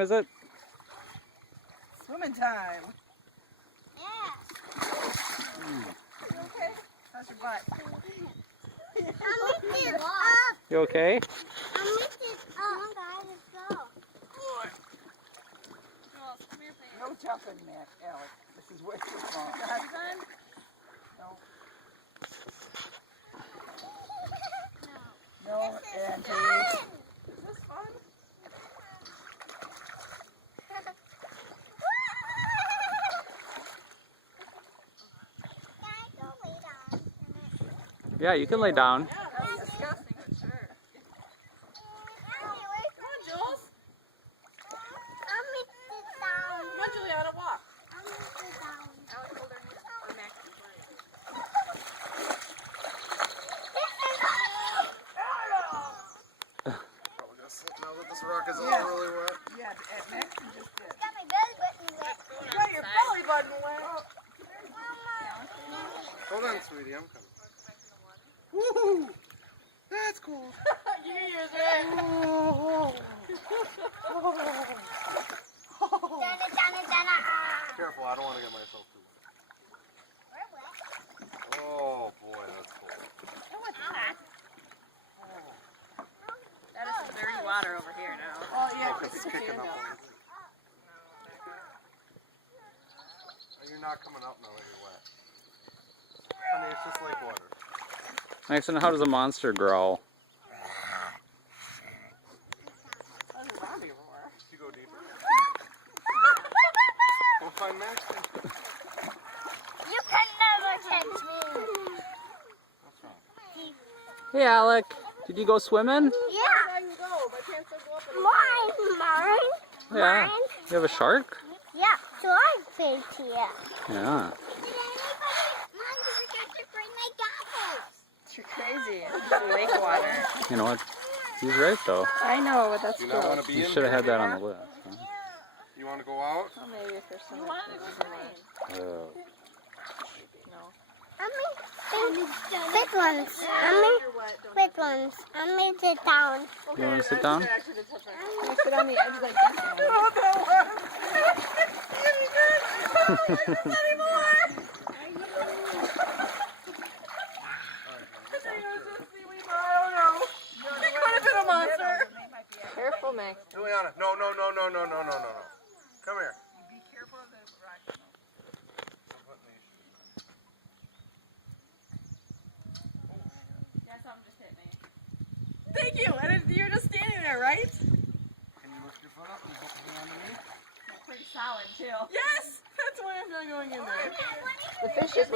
Is it? Swimming time. Yeah. You okay? How's your butt? I missed it up. You okay? I missed it up. Come on, guys, let's go. No jumping, Nick, Alex. This is way too long. No. No, and Fun. is this fun? Can I go lay down? Yeah, you can lay down. Yeah, that's disgusting, but sure. Come on, Jules. I'll mix it down. Come on, Juliana, walk. I'll mix it down. Alex, hold her hand. Or Max, sorry. Probably gonna slip now that this rock is all Yeah. really wet. Yeah, at Max, you just did. Got my belly button wet. You got your belly button wet. Hold on, sweetie, I'm coming. Woohoo! That's cool. You can use it. Donna, Donna, Donna. Careful, I don't want to get myself too wet. We're wet. Oh boy, that's cool. That is some dirty water over here now. Oh, yeah, Because it's kicking up. You're not coming up now that you're wet. Honey, it's just lake water. Mason, how does a monster growl? You go deeper. Go find Max. You can never catch me. What's wrong? Hey, Alec. Did you go swimming? Yeah. I can go, but I can't still go up in Mine. Yeah. Mine. You have a shark? Yeah. So I fit here. Yeah. Did anybody? Mom, did we get to bring my goggles? You're crazy. It's lake water. You know what? He's right, though. I know, but that's Do you not want to be You in should have here had that on anymore? the list. Huh? You want to go out? Well, maybe if there's some. Oh. Big ones. Big ones. I'm gonna sit down. You want to sit down? Sit on the edge like this. Could have been a monster. Careful, Max. Juliana, no. Come here. Be careful of the rock. Yeah, something just hit me. Thank you. You're just standing there, right? Can you lift your foot up and put your hand underneath? Pretty solid, too. Yes. That's why I'm not going in there. The fish just